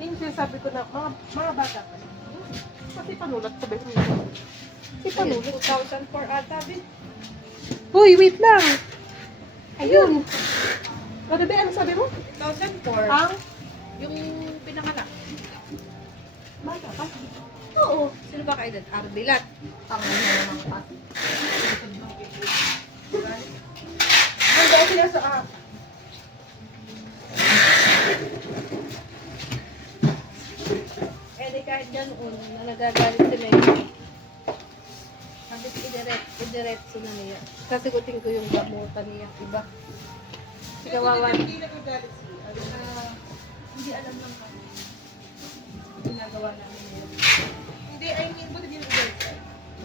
Yung sinasabi ko na, mga bata pa. Kasi panulat ko ba yung si panulat. 2004 ata, bin. Uy, wait lang. Ayun. Ano ba, ano sabi mo? 2004. Ang Yung pinanganak. bata pa. Oo. Sino ba kayo doon? Arbilat. Ang mga pati. Nandun sila sa Eh, di kahit ganoon, na nagagalit sila yun. Sabi ko, idiretso na niya. Kasigutin ko yung gamutan niya. Iba. Si kawawa. Hindi nagagalit sila. Hindi alam lang kami. Ginagawa namin yun. Hindi, I mean, buti din nagagalit.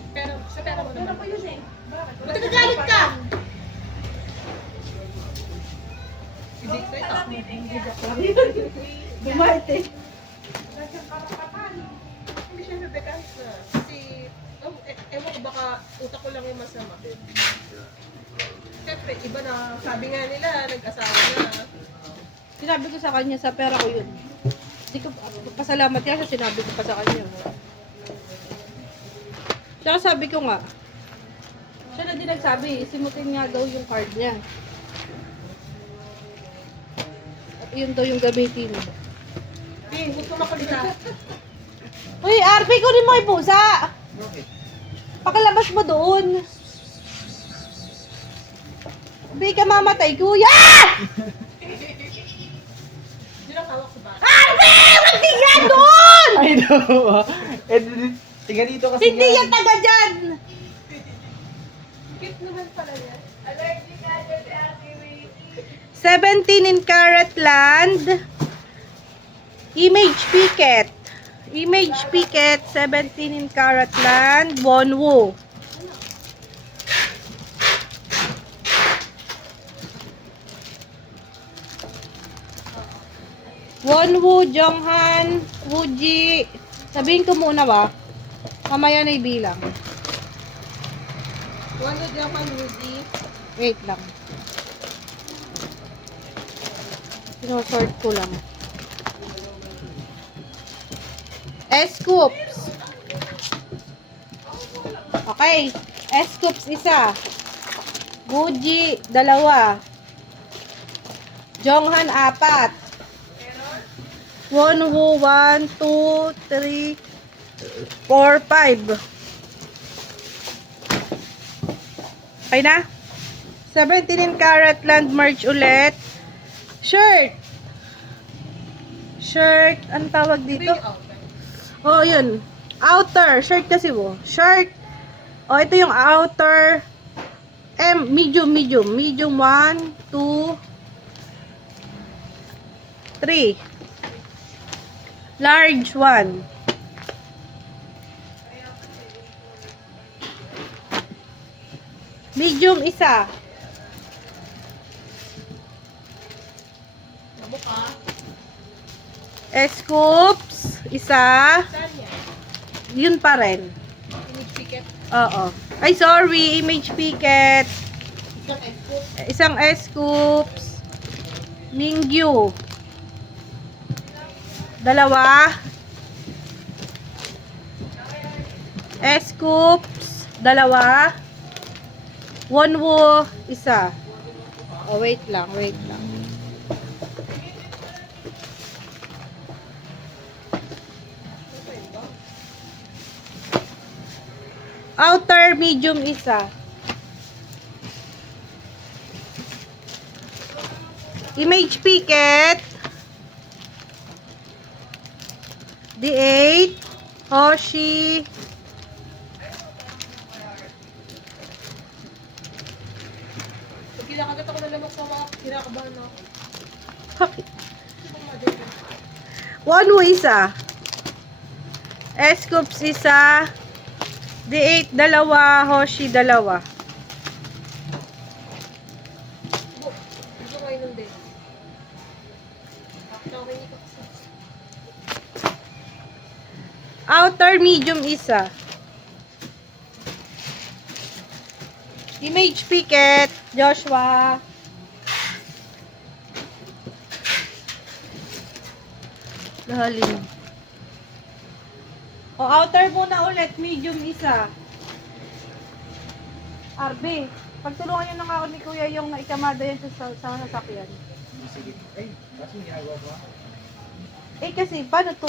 Pero, sa pera mo Pero naman. pa yun eh. Bakit? Ba't nagagalit ka? Hindi, sa'yo ako. Dumait eh. Nasa karapatan. Hindi siya nagagalit na. Kasi, ewan ko baka utak ko lang yung masama. Siyempre, iba na, sabi nga nila, nag-asawa na. Sinabi ko sa kanya, sa pera ko yun. Hindi ko, pasalamat yan sa sinabi ko pa sa kanya. Tsaka sabi ko nga, siya na din nagsabi, simutin nga daw yung card niya. At yun daw yung gamitin mo. Hindi, gusto makulita. Uy, RP, kunin mo yung pusa! Pakalabas mo doon. Hindi ka mamatay, kuya! Hindi lang hawak sa bata. RP! Hindi yan doon! Ay, no. Eh, tiga dito kasi Hindi yan taga dyan! Cute naman pala yan. 17 in Carrot Land. Image Picket. Image Picket, 17 in Carrot Land, Wonwoo. Wonwoo, Jonghan, Wooji. Sabihin ko muna ba? Mamaya na ibilang. Wano dyan ka, Luigi? Wait lang. Sinosort ko lang. S-Scoops. Okay. S-Scoops isa. Guji, dalawa. Jonghan, apat. Wonwoo, 1, 2, 3, 4, 5. Okay na? 17 in Carrot Land merch ulit. Shirt. Shirt. Anong tawag dito? Oh, yun. Outer. Shirt kasi mo. Shirt. Oh, ito yung outer. Medium. Medium 1, 2, 3. Large 1. Medium isa. S-Scoops isa. Saan yan? Yun pa rin. Pinigpiket. Oo. Ay, sorry. Image Picket. Isang export. Isang S-Scoops. Mingyu. Dalawa. S-Scoops. Dalawa. Wonwoo. Isa. Oh, wait lang. Outer medium isa. Image Picket. D8. Hoshi. Pag kinakagat ako na lamang sa mga kinakabahan ako. Wonwoo isa. S-Scoops isa. D8 dalawa. Hoshi dalawa. Gusto ko yun din. Nakawin ko kasi. Outer medium isa. Image Picket. Joshua. Lalim. O, outer muna ulit. Medium isa. RB, pagtulungan nyo ng ako ni Kuya yung naikamada yan sa sasakyan. Sige. Ay, kasi ginagawa ko. Eh kasi, paano to?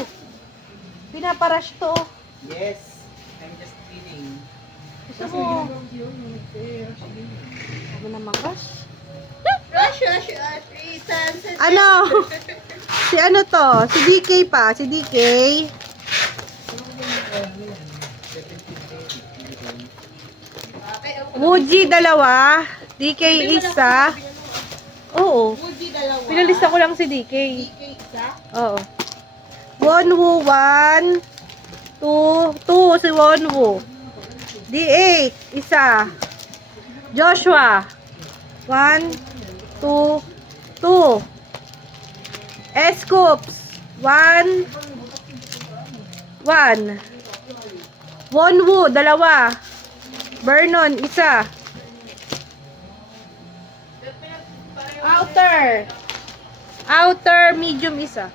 Pinaparush to. Yes. I'm just kidding. Gusto mo, Sige. ano naman rush? Rush. Ethan. Ano? Si ano to? Si DK pa. Si DK. Woody, dalawa. DK, isa. Oo. Woody, dalawa. Pinalista ko lang si DK. DK, isa. Oo. Wonwoo, 1. 2 si Wonwoo. D8, isa. Joshua. 1, 2, 2. Scoops. 1. Wonwoo, dalawa. Vernon, isa. Outer, medium, isa.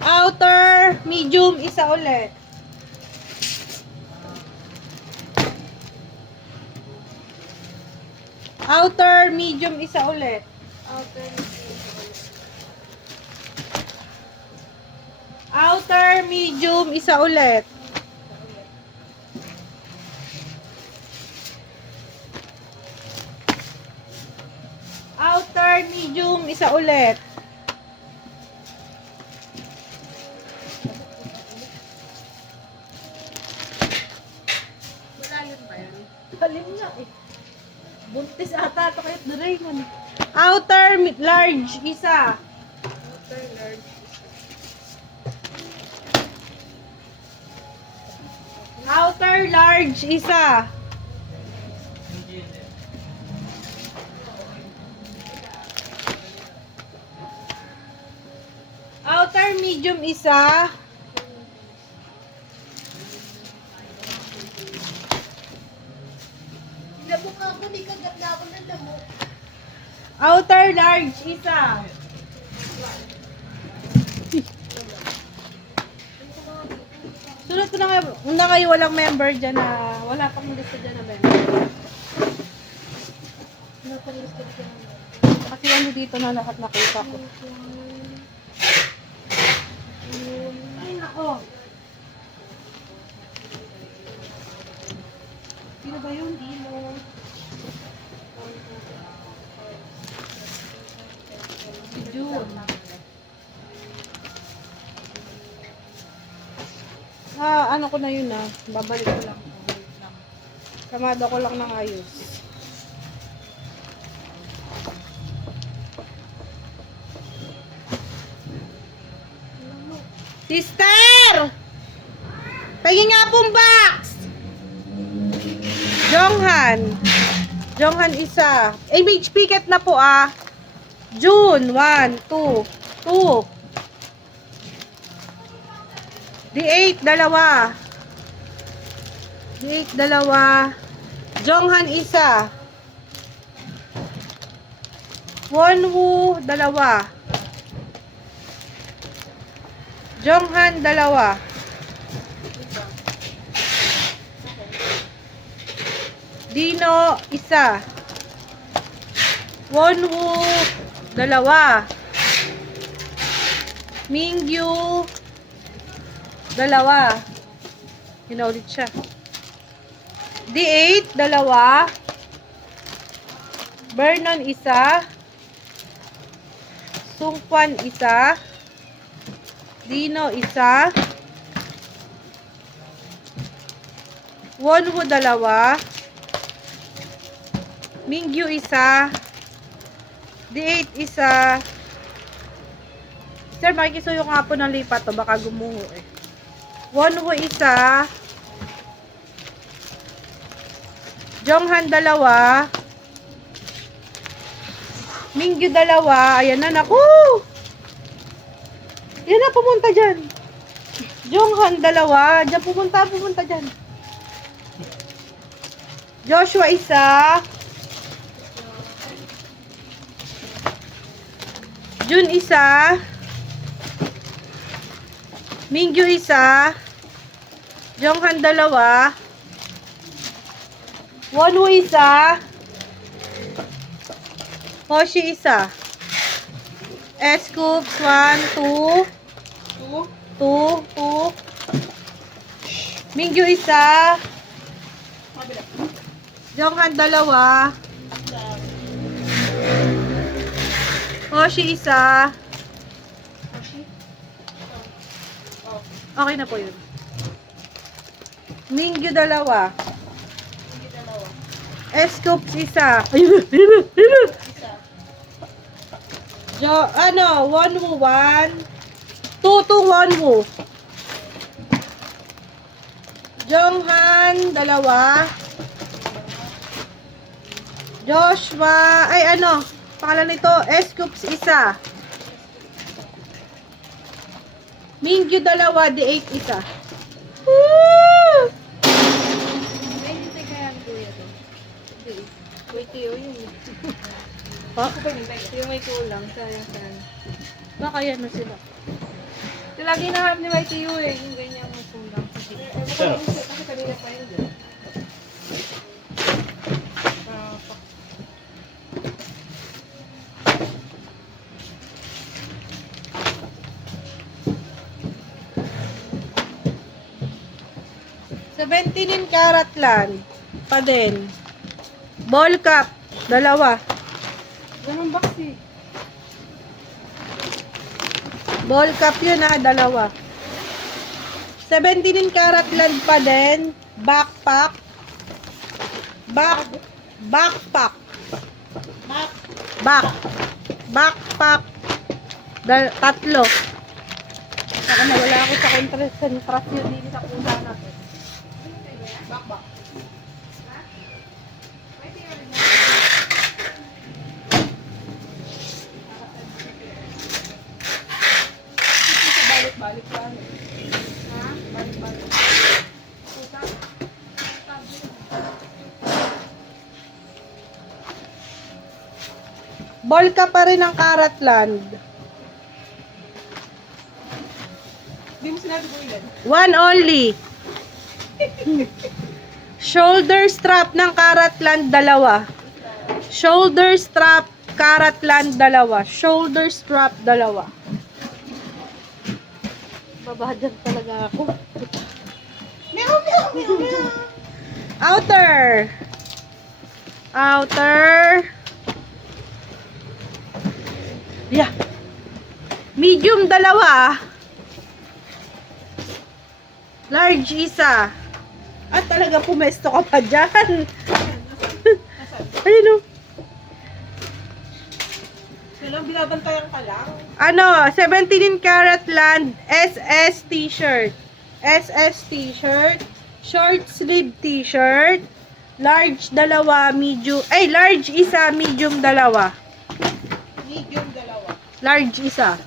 Outer, medium, isa ulit. Outer, medium, isa ulit. Outer, medium, isa ulit. Outer, medium, isa ulit. Malalim pa yan. Halim nga eh. Buntis ata ito kahit Doraemon. Outer, large, isa. Outer, large. Outer, large, isa. Outer, medium, isa. Lamok ako, di ka ganda ako ng lamok. Outer, large, isa. Sunod ko na nga, una kayo walang member dyan na, wala pang lista dyan na member. Ano pang gusto ko yan? Kasi ano dito na lahat nakita ko. Ay, nako. Sino ba yun? Dino. Si June. Ano ko na yun babalik ko lang. Kamada ko lang ng ayos. Sister! Pagin nga pong box! Jonghan isa. Image picket na po June, 1, 2, 2. D8, dalawa. D8, dalawa. Jonghan, isa. Wonwoo, dalawa. Jonghan, dalawa. Dino, isa. Wonwoo, dalawa. Mingyu, dalawa. Hinaulit siya. D8, dalawa. Vernon, isa. Sungkwan, isa. Dino, isa. Wonwoo, dalawa. Mingyu, isa. D8, isa. Sir, makikisuyo nga po ng lipat to. Baka gumuho eh. Wonwoo, isa. Jonghan, dalawa. Mingyu, dalawa. Ayan na, naku! Yan na, pumunta dyan. Jonghan, dalawa. Diyan pupunta dyan. Joshua, isa. Jun, isa. Mingyu, isa. Jonghan, dalawa. Wonwoo, isa. Hoshi, isa. Scoops, 1, 2. 2. Mingyu, isa. Kabila. Jonghan, dalawa. Hoshi, isa. Hoshi? Oh. Okay na po yun. Mingyu, dalawa. Hindi dalawa. Scoops, isa. Ayun na. Isa. Wonwoo, 1. 2 Wonwoo. Jonghan, dalawa. Joshua, pangalan nito, Scoops, isa. Mingyu, dalawa, D8, isa. Woo! Ay, hindi kaya ang kuya doon. Hindi. Wait, yun. Ha? Yung may kulang, sayang. Baka yan na sila. Lagi nahanap ni YTU eh, yung ganyan may kulang. Kasi kanina pa yun. $17 karat land pa din. Ball cup, dalawa. Ganun box eh. Ball cup yun dalawa. 17 karat land pa din. Backpack. Backpack. Backpack. Tatlo. Saka nawala ako sa kontrasyon din sa kusa natin. Bakbak. Balik lang. Ha? Balik. Puta. Ball cup pa rin ang karat land. Hindi mo sinabi ko ilan. One only. Shoulder strap ng Karatland, dalawa. Shoulder strap, Karatland, dalawa. Shoulder strap, dalawa. Babadyan talaga ako. Meow. Outer. Yeah. Medium, dalawa. Large, isa. At talaga pumesto ka pa dyan. Ayun o. Kailang binabantayan ka lang. 17 karat land, SS t-shirt. Short sleeve t-shirt. Large, dalawa, medium. Large, isa, medium, dalawa. Medium, dalawa. Large, isa.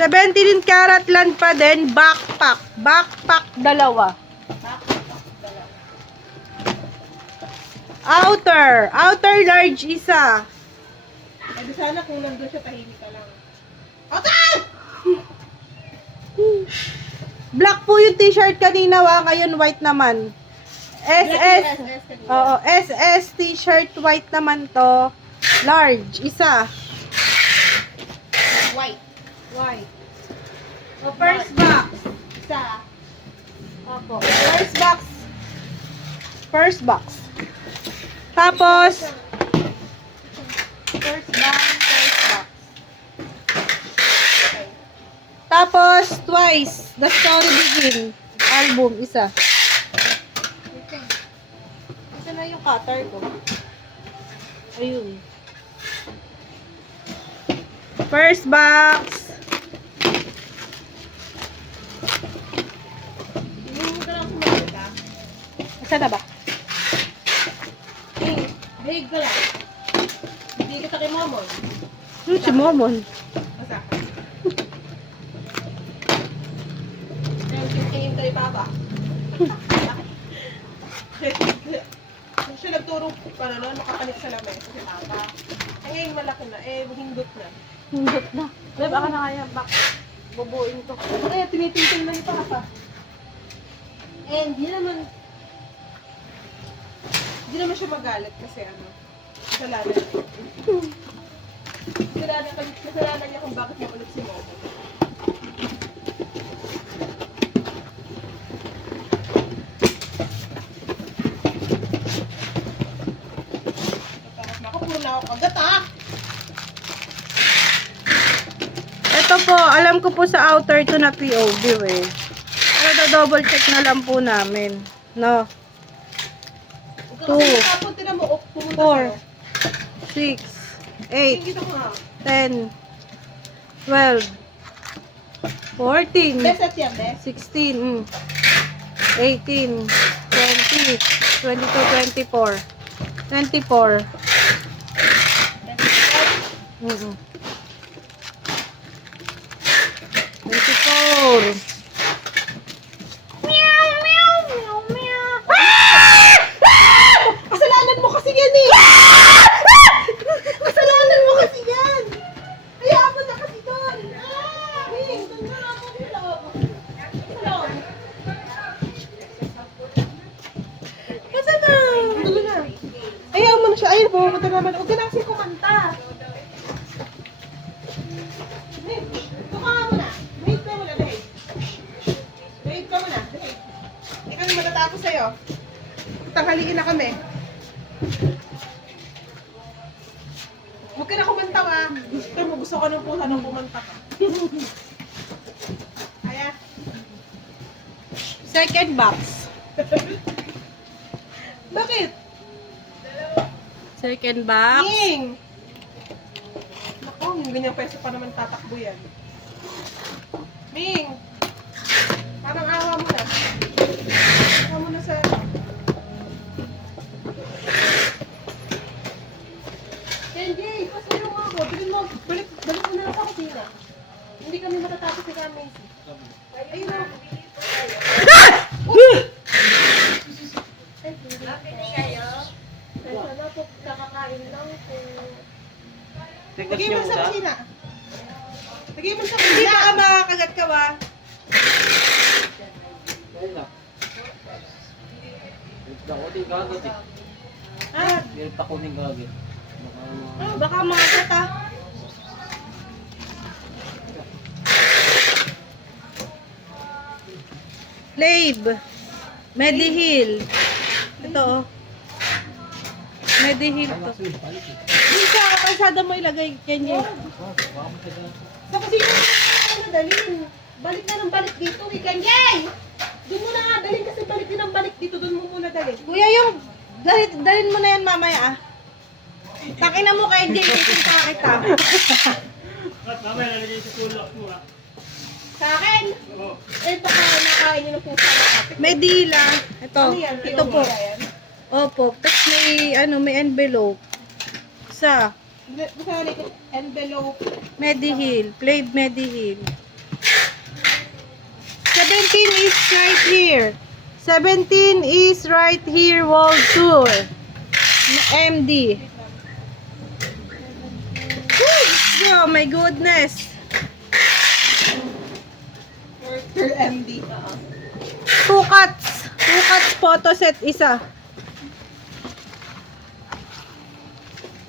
$17 karat land pa din, backpack, dalawa. Outer large, isa. Di sana kung nandun siya, tahimik ka lang. Black po yung t-shirt kanina, ngayon white naman. SS, oo, SS t-shirt white naman to. Large, isa. White. O, first box. Isa. Opo, first box. Tapos, first box. Tapos, twice, The Story Begin. Album, isa. Ito na yung cutter ko. Ayun. First box. Sana ba? Behave ka lang. Hindi kita kay Momon. Si Momon. Basta. Tingin kay Papa. Siya nagturo para noon, makapalit sa lamesa si Papa. Ngayon malaki na, hindot na. Hindot na. Beb, baka na kaya back. Bubuin to. Kaya tinitingting na ni Papa. Hindi naman siya magalit kasi kasalanan niya. Kasalanan niya kung bakit makulit si Momo. Naku, puro na ako kagat Ito po, alam ko po sa outer to na POV eh. Pero double check na lang po namin. No. Kasi 2, kapag tinan mo, pumunta 4, sa'yo. 6, 8, Tingin ko nga. 10, 12, 14, Beset yan, Bes. 16, 18, 20, 22, 24, 24. Mm-mm. 24. Kasalanan mo kasi yan eh! Kasalanan mo kasi yan! Hayaan mo na kasi doon! Wing, doon na ako dito. Salon. Basta na! Dulo na. Hayaan mo na siya. Ayun, pumunta naman. Huwag ka na kasi kumanta. Wait, ito ka nga muna. Wait ka muna, Dave. Wait ka muna, Dave. Hindi kami matatapos sa'yo. Tanghaliin na kami. Huwag ka na kumanta ka. Gusto ko ng pusa nang kumanta ka. Kaya? Second box. Bakit? Second box. Ying! Naku, yung ganyang peso pa naman tatakbo yan. Ming! Parang awa mo na. Awa mo na sa... Kenji, pasuyo mo ako. Balik mo na lang sa kusina. Hindi kami matatapos si Kami. Ayun na. Ay, sana po kakakain lang kung... Lagay mo sa kusina. Lagay mo sa kusina. Hindi baka makakagat ka ba? Dahil na. Ako din kagat eh. Ha? Meron ako din kagat. Baka makagat ah. Lave. Mediheal. Ito oh. Mediheal to. Yung sa kalsada mo ilagay, Kenji. Sa kusina mo na dalhin. Balik na ng balik dito. Weekend yay! Doon mo na nga dalhin kasi balik din ng balik dito. Doon mo muna dalhin. Kuya, yung dalhin mo na yan mamaya ah. Takin na mo kay Kenji, kisinta kita. Mamaya nalagay sa tulak mo ha. Sa akin? Oo. Baka nakain niyo ng pusa ng ate. Medila. Ito. Ano yan? Ito po. Yan? Opo. Tapos may envelope. Isa. Basta like envelope. Mediheal. Play Mediheal. 17 is right here. 17 is right here. Wall tour. MD. Woo! Oh my goodness. Worker MD. Two cuts. Two cuts photo set. Isa.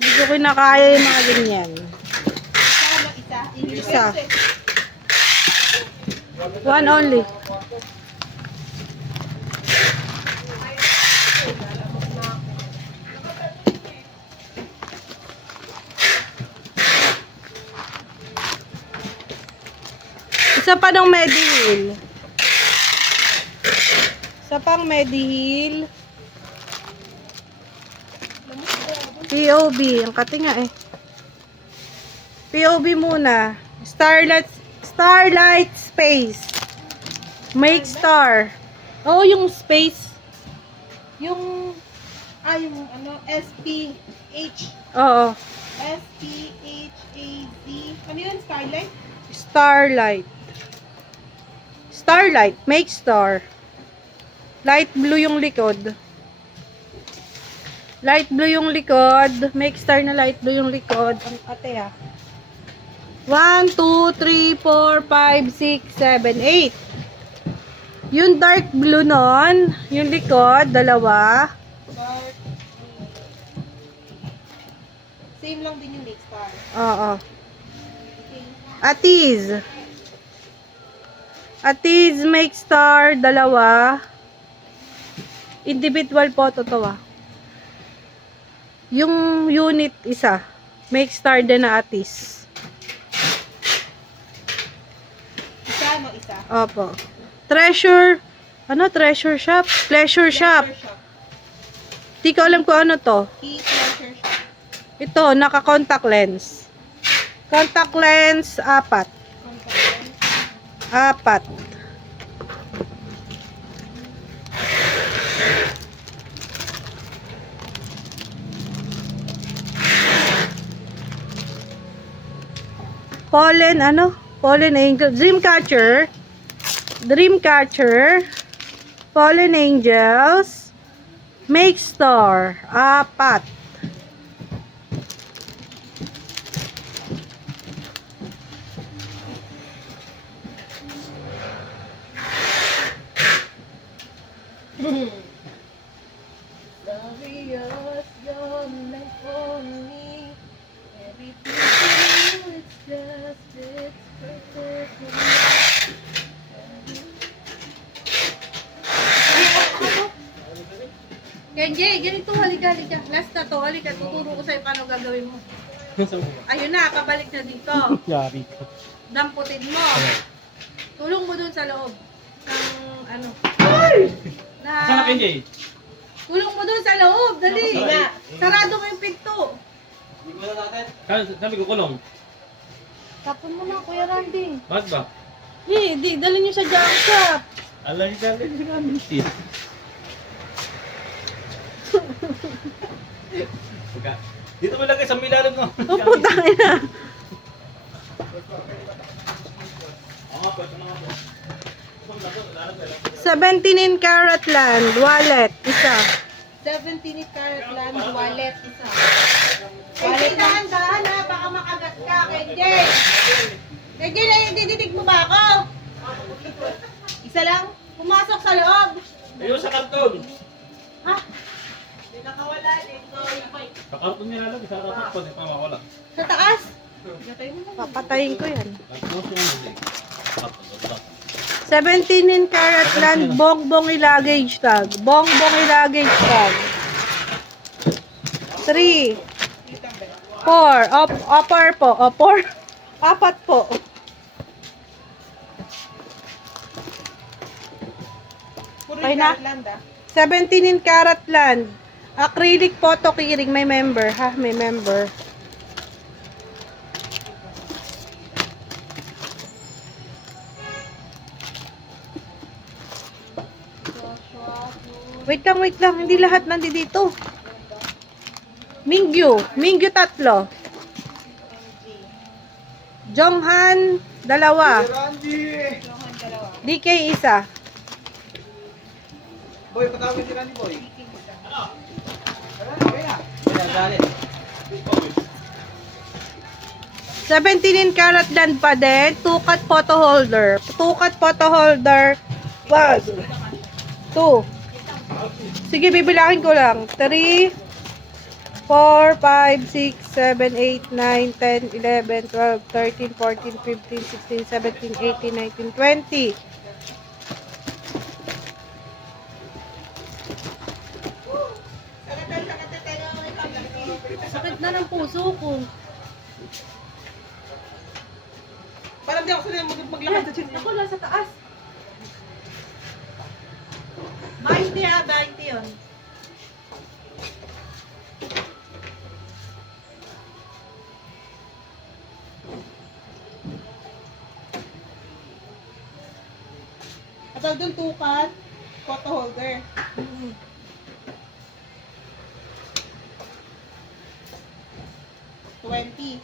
Hindi ko kinakaya yung mga ganyan. Saka isa. Isa. One only. Isa pa ng Mediheal. Isa pang Mediheal. POB. Ang kati nga eh. POB muna. Starlight Space. Make Star. Oh, yung space. Yung, Yung ano, SPH. oo, SPHAZ. Ano yun? Starlight? Starlight. Starlight, make star. Light blue yung likod. Light blue yung likod. Make star na light blue yung likod. Ang ate ah. 1, 2, 3, 4, 5, 6, 7, 8. Yung dark blue nun, yung likod, dalawa. Dark. Same lang din yung make star. Oo. Atiz. Atiz, make star, dalawa. Individual photo to ah. Yung unit, isa. Make star din na Atiz. Isa, no? Isa. Opo. Treasure, ano? Treasure shop? Pleasure shop. Pleasure shop. Di ko alam kung ano to. Pleasure shop. Ito, naka-contact lens. Contact lens, 4. Contact lens. 4. Pollen, ano? Pollen angel. Dreamcatcher. Dreamcatcher. Pollen angels. Make star. 4. Glorious, your life for me. Everything you do, it's just, it's perfect. Kenji, ganito, halika. Last na to, halika. Tuturo ko sa'yo paano gagawin mo. Ayun na, kabalik na dito. Yari ko. Damputin mo. Tulong mo dun sa loob. Ng ano. Saan na Kenji? Tulong mo dun sa loob, dali. Nakasara. Sarado mo yung pinto. Hindi mo na natin. Sabi ko kulong. Tapon mo na, Kuya Randy. Bakit ba? Di, dali niyo sa junk shop. Alay ka rin si Kamisit. Dito mo lagay sa milalim no. Oh, putangin na. Oo, pwede na nga po. 17 karat land, wallet, isa. 17 karat land wallet. Isa. Wallet dahan-dahan ha, baka makagat ka, Kenji. Kenji, nadididig mo ba ako? Isa lang? Pumasok sa loob. Ayun sa karton. Ha? Sa karton niya lang, sa karton pa mawala. Sa taas? Gatay mo na. Papatayin ko yan. Tapos yung ano eh. Karton. 17 karat land, bongbong luggage tag. Bongbong luggage tag. 3, 4, upper po, upper. 4 po. Puro Okay yung na? karat land ah. 17 karat land. Acrylic photo keyring, may member ha, may member. Wait lang, hindi lahat nandito. Mingyu 3. Jonghan 2. Lohan dalawa. DK 1. Boy, patawag si Randy Boy. Kaya dali. 17 karat land pa din. 2 cut photo holder. 2 cut photo holder. 1, 2. Sige, bibilangin ko lang. 3, 4, 5, 6, 7, 8, 9, 10, 11, 12, 13, 14, 15, 16, 17, 18, 19, 20. Sakit na ng puso ko. Parang di ako sanay maglakad sa chin. Ako lang sa taas. 20 ha, 20 yun. At doon tukat, photo holder. 20.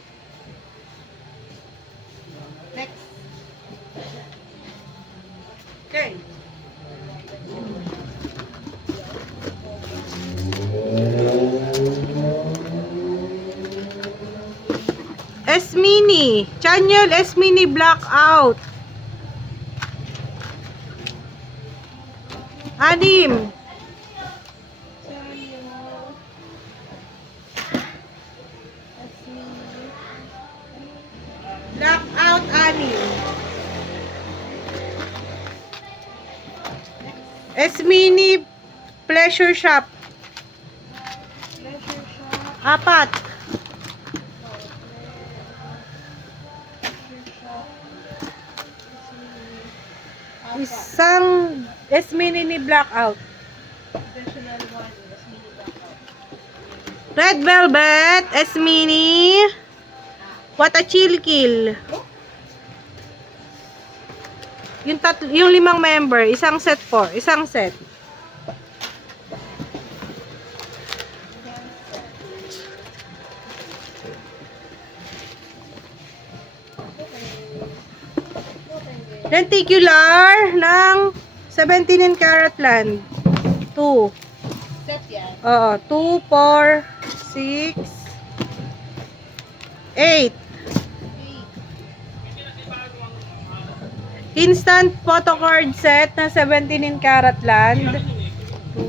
Next. Okay. S-Mini. Chanyol S-Mini blackout. 6. Blackout 6. S-Mini Pleasure Shop. 4. Isang S-Mini ni blackout. Additional one. Mas mini blackout. Red Velvet S-Mini. What a chill kill. Yung 5 member, isang set po, isang set. Lenticular ng 17 karat land. 2. Set yan. Oo, 2, 4, 6, 8. Instant photo card set na 17 karat land. 2,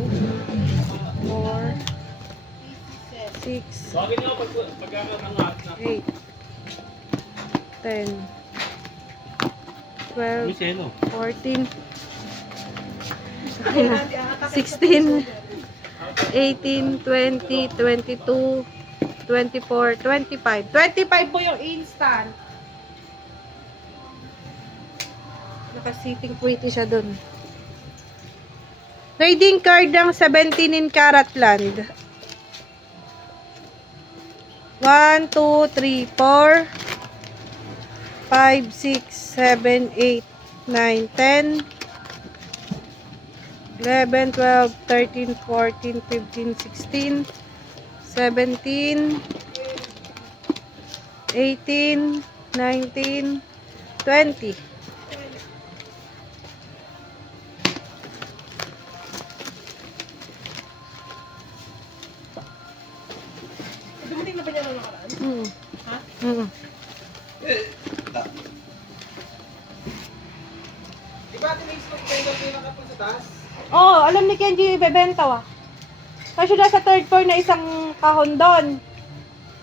4, 6, Bakit nga pagkakakangat na? 8, 10, 12, Miseno. 14, 16, 18, 20, 22, 24, 25. 25 po yung instant. Naka-sitting pretty siya dun. Trading card ng 17 karat land. 1, 2, 3, 4, 5, 6, 7, 8, 9, 10, 11, 12, 13, 14, 15, 16, 17, 18, 19, 20. Dumating na ba niya nung nakaraan? Mm. Ha? Mm. Di ba tinigis ko kayo pinakapun sa taas? Oh, alam ni Kenji, bebenta wa. Kasi nasa third floor na isang kahon doon.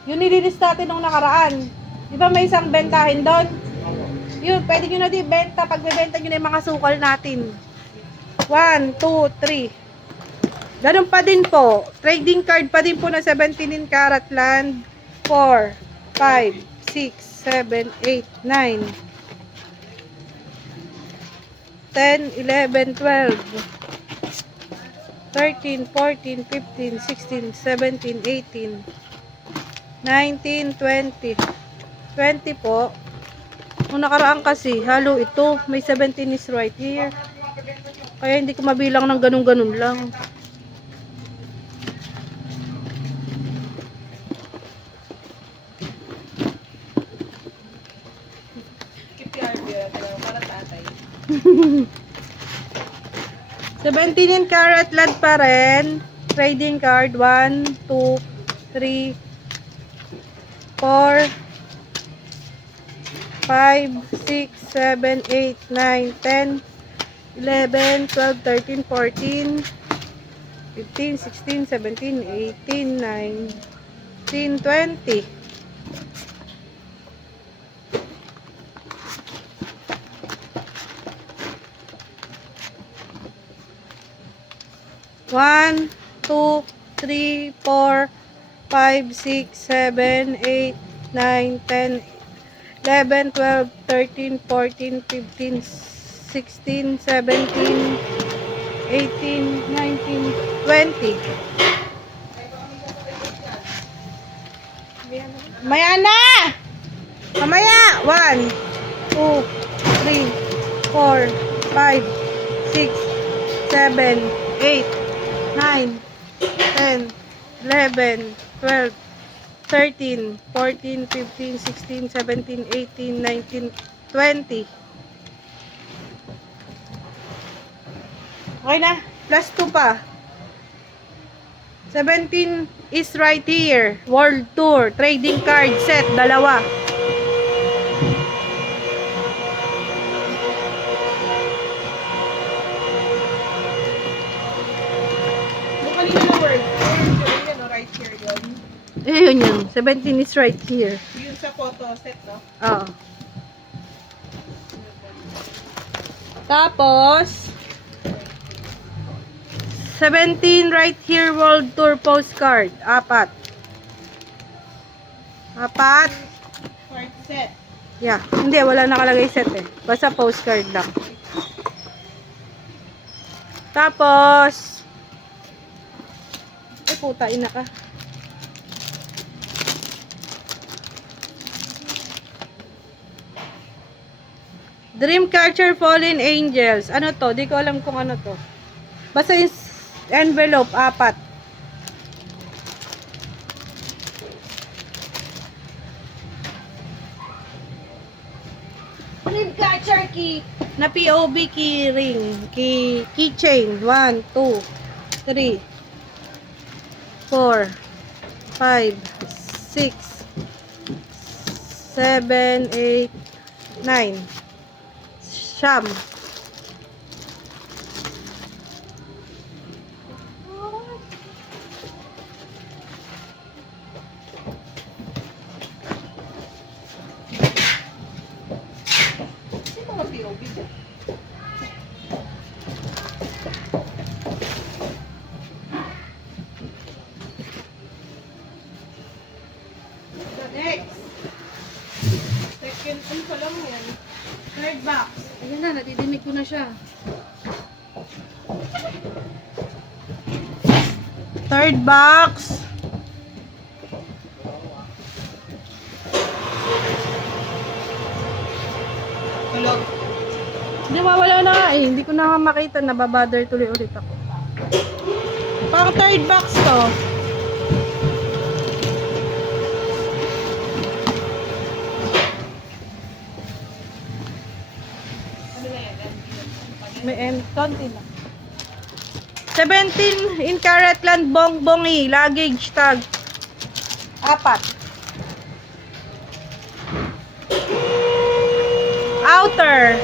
Yun nilinis natin nung nakaraan. Di ba may isang bentahin doon? Yun, pwede nyo na din benta. Pag bebenta nyo na yung mga sukal natin. 1, 2, 3. Ganun pa din po. Trading card pa din po na 17 karat land. 4, 5, 6, 7, 8, 9, 10, 11, 12, 13, 14, 15, 16, 17, 18, 19, 20. 20 po. Kung nakaraan kasi, halo ito. May 17 is right here. Kaya hindi ko mabilang ng ganun-ganun lang. Keep your idea. Para tatay. 17 karat land pa rin. Trading card 1, 2, 3, 4, 5, 6, 7, 8, 9, 10, 11, 12, 13, 14, 15, 16, 17, 18, 19, 20. One, 2, 3, 4, 5, 6, 7, 8, 9, 10, 11, 12, 13, 14, 15, 16, 17, 18, 19, 20. Maya na! Mamaya! 1, 2, 3, 4, 5, 6, 7, 8, 9, 10, 11, 12, 13, 14, 15, 16, 17, 18, 19, 20. Okay na. Plus 2 pa. 17 is right here. World Tour. Trading card set. Dalawa. Yung kanina na word. Yan, right here yun. Yun yun. 17 is right here. Yun sa photo set, no? Oo. Tapos, 17 right here World Tour postcard. Apat. Apat. Card set. Yeah. Hindi, wala nakalagay set eh. Basta postcard lang. Tapos, ay puta, ina ka. Dreamcatcher Fallen Angels. Ano to? Di ko alam kung ano to. Basta yung envelope, apat. Dreamcatcher key na POB key ring. Keychain. 1, 2, 3, 4, 5, 6, 7, 8, 9. Siyam. Yung mga POV dyan. The next. Second, ano pa lang yan? Third box. Ayun na, nadidinig ko na siya. Third box. Tulog. Hindi, mawala na nga eh. Hindi ko na nga makita. Nababother tuloy ulit ako. Pang third box to. Ano na yan? May end. Konti lang. 17 in Caratland bongbongi. Luggage tag. Apat. Outer.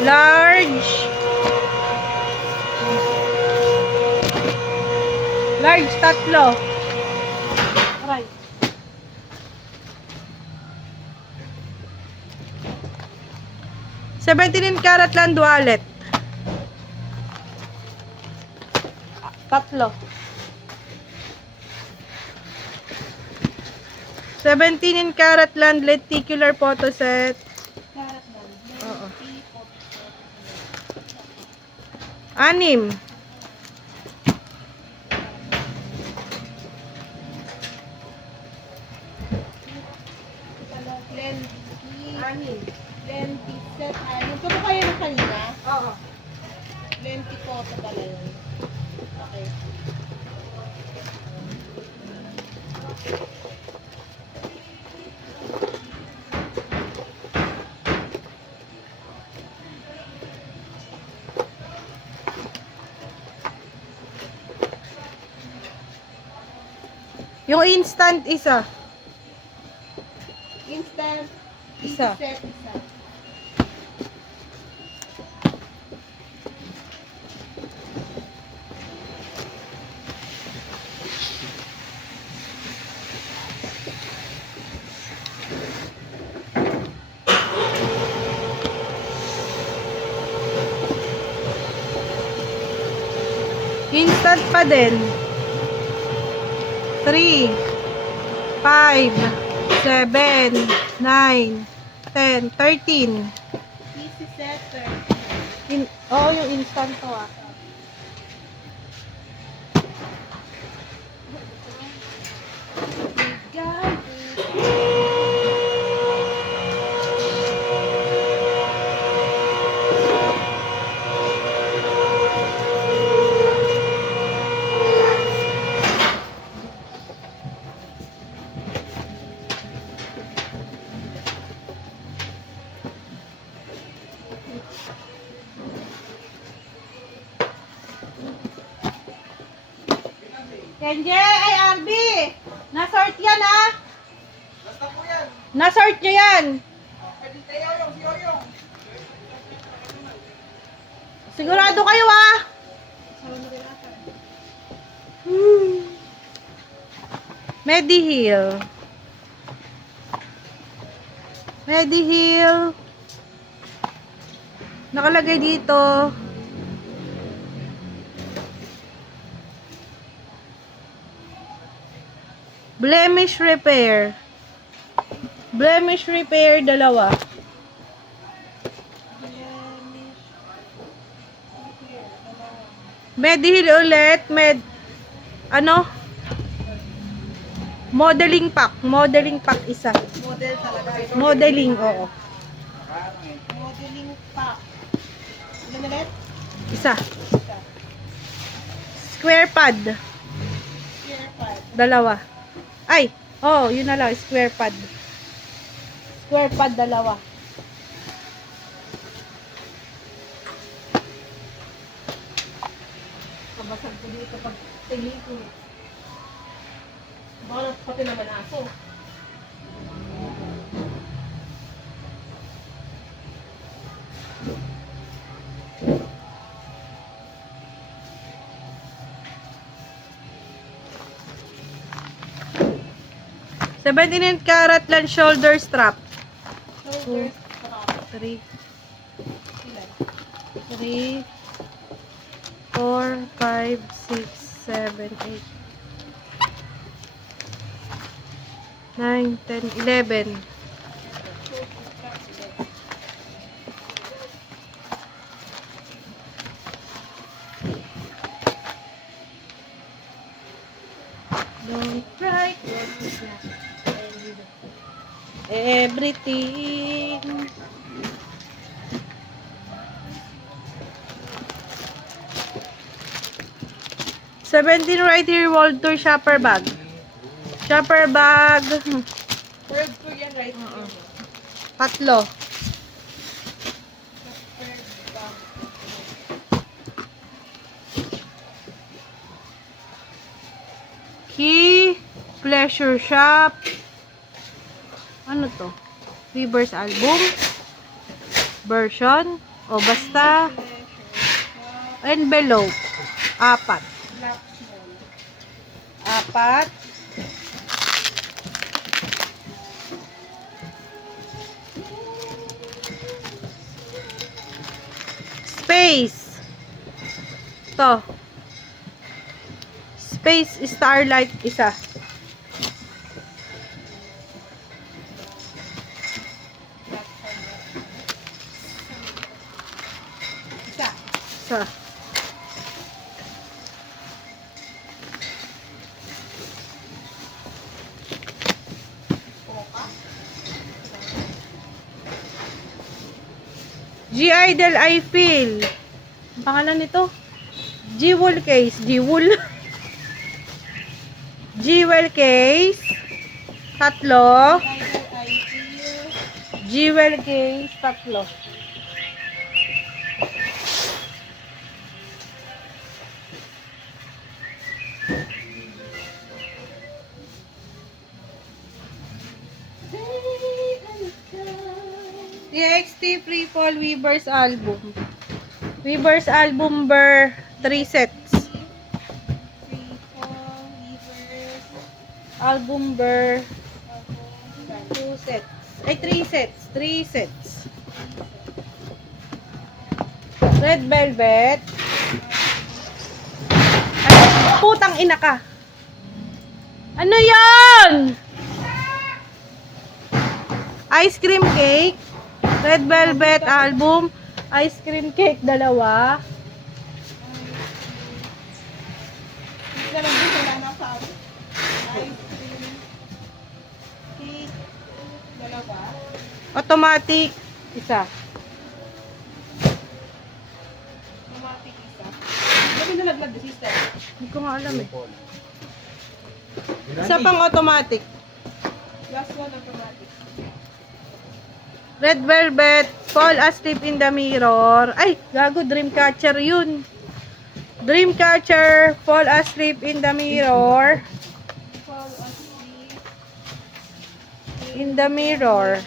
Large. Large, tatlo. Right. $17 Caratland wallet. Tatlo. 17 Caratland lenticular photo set. Oo. 6. Lenti set. Ito ba kayo ng kanina? Oo. Lenti photo pala yun. Okay. Yung instant isa. Instant. Isa. Set isa. Instant pa din. 3, 5, 7, 9, 10, 13. Easy set. Oo, yung instant to ah. Kenje, ay Arby! Nasort yan ha! Basta po yan. Nasort nyo yan! Pwede tayo yung si Yoyong. Sigurado kayo ha! Mediheal. Mediheal. Nakalagay dito. Blemish repair. Blemish repair, dalawa. Mediheal ulit. Ano? Modeling pack. Modeling pack isa. Model talaga. Modeling, oo. Modeling pack. Ilan ulit? Isa. Square pad. Square pad. Dalawa. Ay, oh, yun na lang. Square pad. Square pad, dalawa. Kabasag ko dito pag tingin ko. Baka pati naman ako. $17 karat lang shoulder strap. Shoulders, strap. 3, Ilan? 3, 4, 5, 6, 7, 8, 9, 10, 11. Don't cry, everything. $17 right here, Walter shopper bag. Shopper bag. World tour yan right here. Tatlo. Key, pleasure shop. Ano to? Weaver's album. Version. O basta. Envelope. 4. Black small. 4. Space. To. Space Starlight isa. Isa. Isa. G-Idol I Feel. Ang pangalan nito? Jewel case. Jewel. Jewel case. Tatlo. Either I feel. Jewel case. Tatlo. TXT Free Fall Weaver's Album. Weaver's Album Burr 3 sets. Free fall, weavers, Album Burr album, 2 sets. Ay, 3 sets. 3 sets. Red Velvet. Ay, putang ina ka. Ano yan? Ice cream cake. Red Velvet album. Ice cream cake, dalawa. Isa lang din, wala na sa akin. Ice cream, cake, dalawa. Automatic, isa. Automatic isa. Sabi na naglag the sister. Hindi ko nga alam eh. Isa pang automatic. Last one automatic. Red Velvet Fall Asleep in the Mirror. Ay, gago, Dreamcatcher yun. Dreamcatcher, Fall Asleep in the Mirror. Fall asleep. In the Mirror.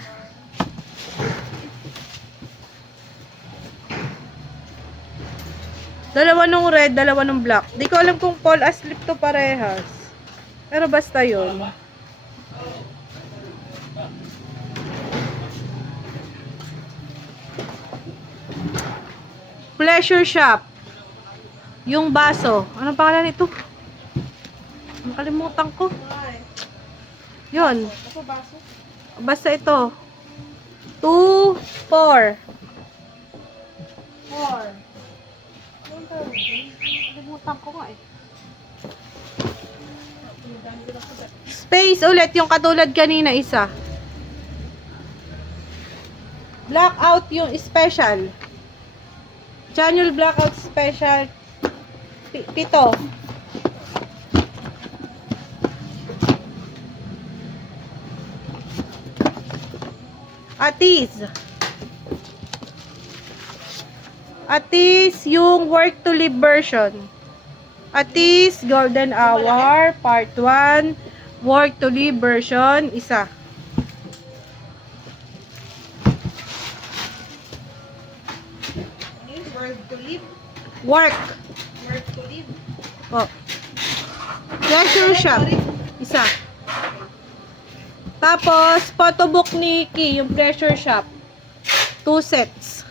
Dalawa nung red, dalawa nung black. Di ko alam kung fall asleep to parehas. Pero basta yun. Pleasure Shop. Yung baso. Anong pangalan nito? Nakalimutan ko. Ay, Yun. ako baso. Basta ito. 2, 4. 4. Nakalimutan ko nga eh. Space ulit. Yung katulad kanina isa. Blackout yung special. Channel blackout special. 7. Atis yung work to live version. Atis golden hour part 1 work to live version isa. Ano yun? Word to live. Work. Word to live. Oh. Pleasure shop isa. Tapos photobook ni Key yung pleasure shop 2 sets.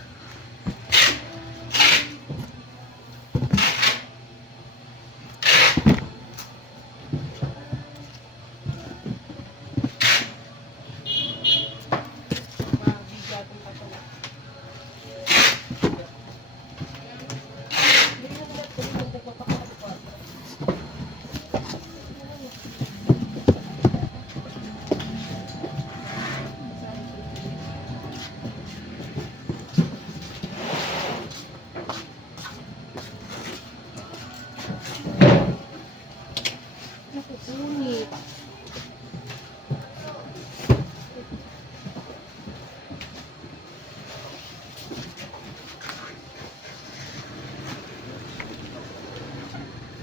Nakukunit.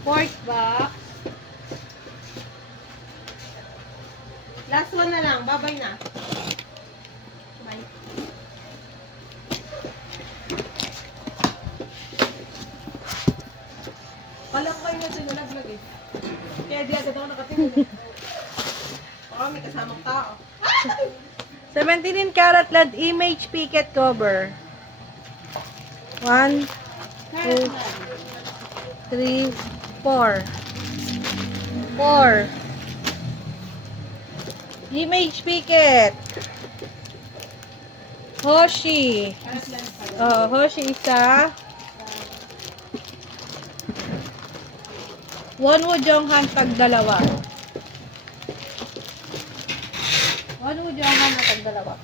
Fourth box. Last one na lang. Babay na. Bye. Alam ko kayo na sinulaglag eh. Kaya di agad ako nakatingin eh. Oo, may kasamang tao. 17 karat LED image picket cover. 1, 2, 3, 4. 4. Image picket. Hoshi. Hoshi isa. Wonwoo Jonghan tag dalawa. Wonwoo Jonghan na tag dalawa.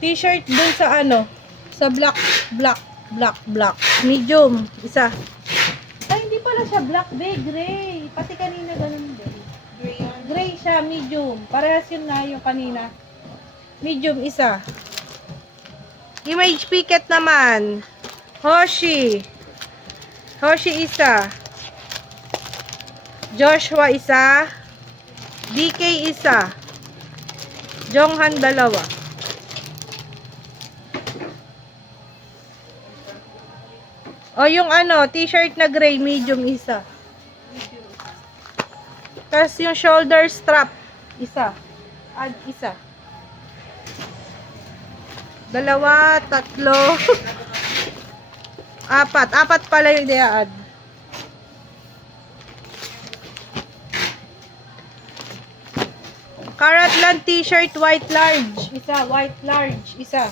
T-shirt dun sa ano? Sa black. Medium. Isa. Ay, hindi pala siya black, be. Gray. Pati kanina ganun, be. Gray siya, medium. Parehas yun nga yung kanina. Medium, isa. Image picket naman. Hoshi. Hoshi, isa. Joshua, isa. DK, isa. Jonghan, dalawa. O, yung ano, t-shirt na gray, medium, isa. Tapos yung shoulder strap, isa. Add isa. 2, 3, 4. 4 pala yung i-add. Caratlan t-shirt, white large. Isa, white large. Isa.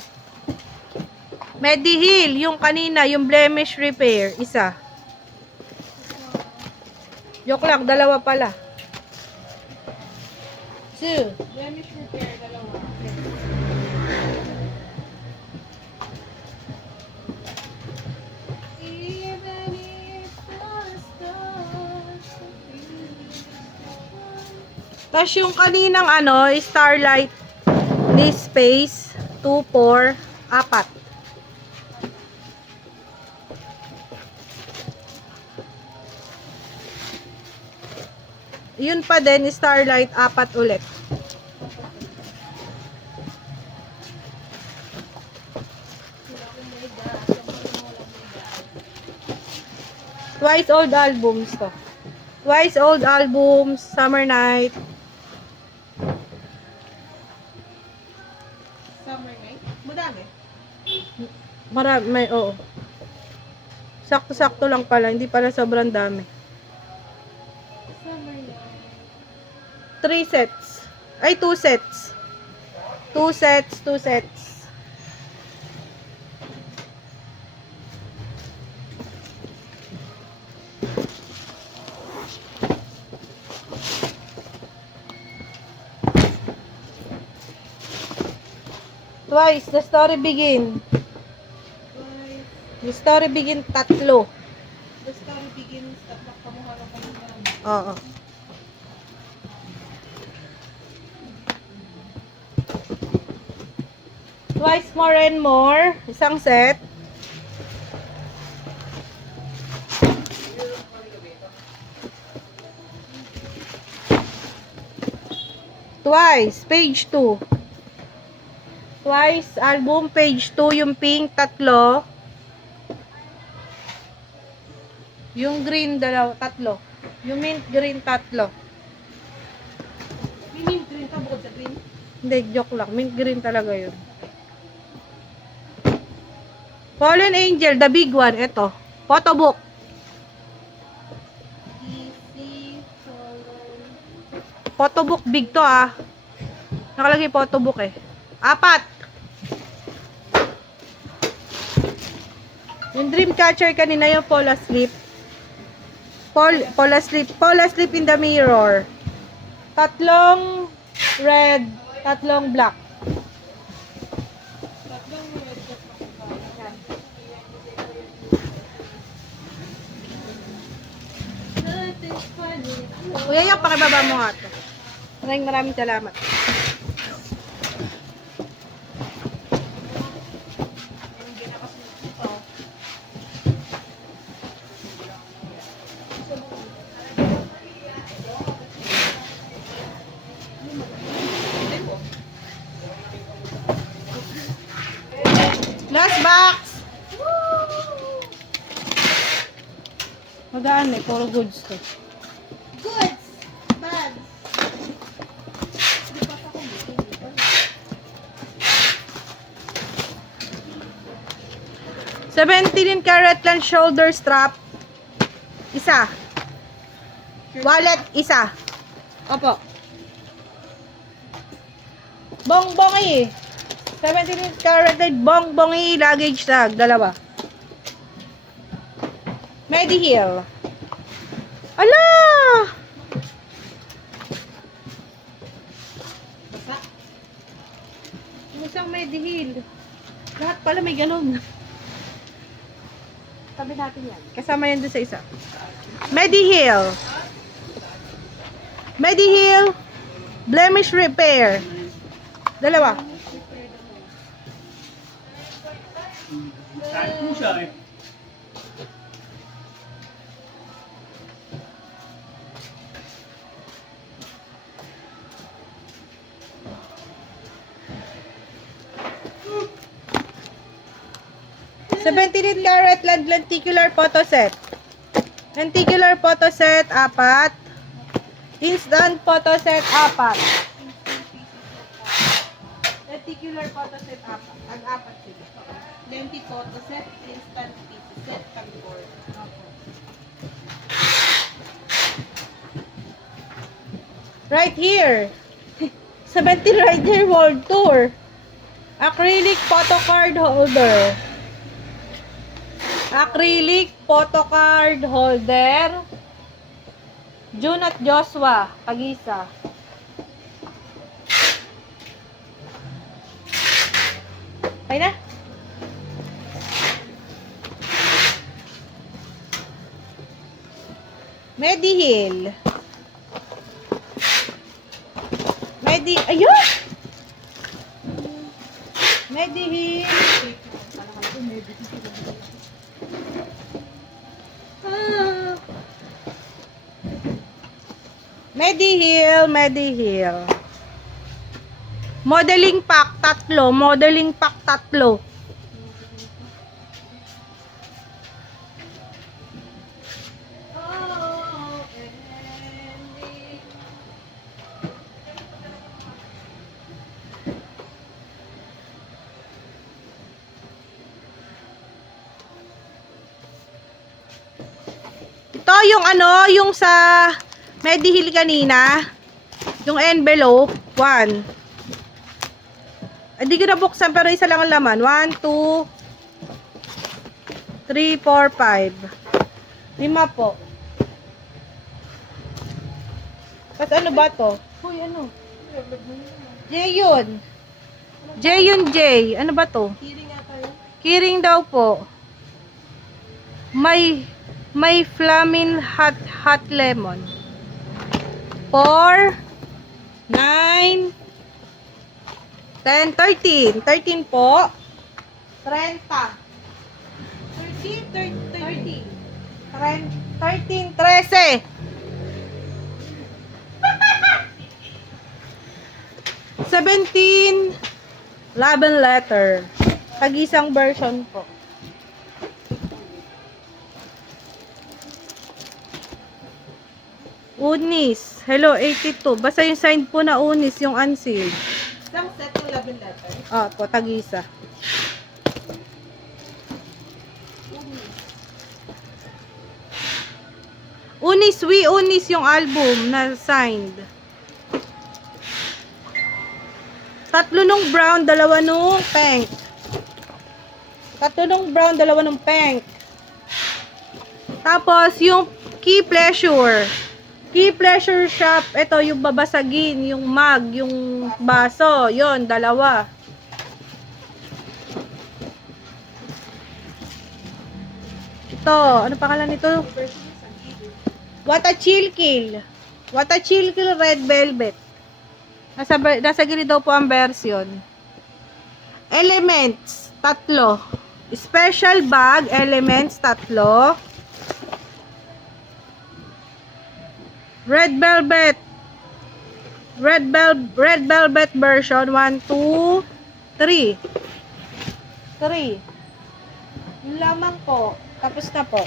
Mediheal, yung kanina, yung blemish repair. Isa. Joke lang, 2 pala. 2. Blemish repair, dalawa. Even if the stars Tapos yung kaninang ano, starlight ni space. 2, 4, 4. Yun pa din, Starlight, 4 ulit. Twice old albums to. Twice old albums, Summer Night. Summer night. Madami. Marami, may, oo. Sakto-sakto lang pala, hindi pala sobrang dami. Summer night. 3 sets. Ay, 2 sets. 2 sets, 2 sets. Twice, the story begin. The story begin, 3. The story begins at magkamuha ng kanilang. Oo. Twice more and more. Isang set. Twice, page 2. Twice, album, page 2, yung pink, 3. Yung green, 3. Yung mint green, 3. May mint green ka bukod sa green. Hindi, joke lang. Mint green talaga yun. Fallen Angel, the big one. Ito. Photobook. Easy, follow. Photobook, big to ah. Nakalagay photobook eh. 4. Yung Dreamcatcher kanina yung fall asleep. Fall asleep. Fall asleep in the mirror. 3 red, 3 black. Tatlong red at makakain. Nothing's funny. Kuya, yung pakibaba mo nga to. Maraming salamat. Hindi na kasi ito. Last box! Magaan eh, puro goods to. Goods! Bags! 17 karat lang shoulder strap. Isa. Wallet, isa. Opo. Bongbongi. 17 karat lang bongbongi luggage tag. 2. Mediheal. Ala! Yung isang Mediheal. Lahat pala may ganun. Tabi natin yan. Kasama yan dun sa isa. Mediheal. Mediheal. Blemish repair. 2. Kahit po siya eh. $17 karat lenticular photo set. Lenticular photo set, 4. Instant photo set, 4. Lenticular photo set, 4. Ag-4 sila. Lenti photo set, instant pizza set, kambor. Right here. 17 right here, world tour. Acrylic photo card holder. Acrylic photo card holder. June at Joshua, Pagisa. Okay na? Mediheal. Ayun! Mediheal, Mediheal. Modeling pack, tatlo. Modeling pack, tatlo. Ito yung ano, yung sa Mediheal kanina. Yung envelope. 1. Hindi ko nabuksan pero isa lang ang laman. 1, 2, 3, 4, 5. 5 po. Tapos ano ba to? Uy, ano? J yun. J yun, J. Ano ba to? Hearing ata yun. Kiring daw po. May flamin hot lemon. 4, 9, 10, 13. 13 po. 30. 13, 13. 17 love and letter. Tag-isang version po. Unis. Hello, 82. Basta yung signed po na unis, yung unsealed. Isang set ng love and letter. Ah, po, tag-isa. Unis, Unis yung album na signed. 3 nung brown, 2 nung pink. 3 nung brown, 2 nung pink. Tapos, yung Key Pleasure. Key Pleasure Shop. Ito, yung babasagin, yung mug, yung baso. Yon, 2. Ito, ano pangalan nito? What a Chill Kill. What a Chill Kill Red Velvet. Nasa gilid daw po ang version. Elements, 3. Special bag, Elements, 3. Red Velvet version, 1, 2, 3. 3. Yung lamang po. Tapos na po.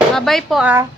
Bye-bye po ah.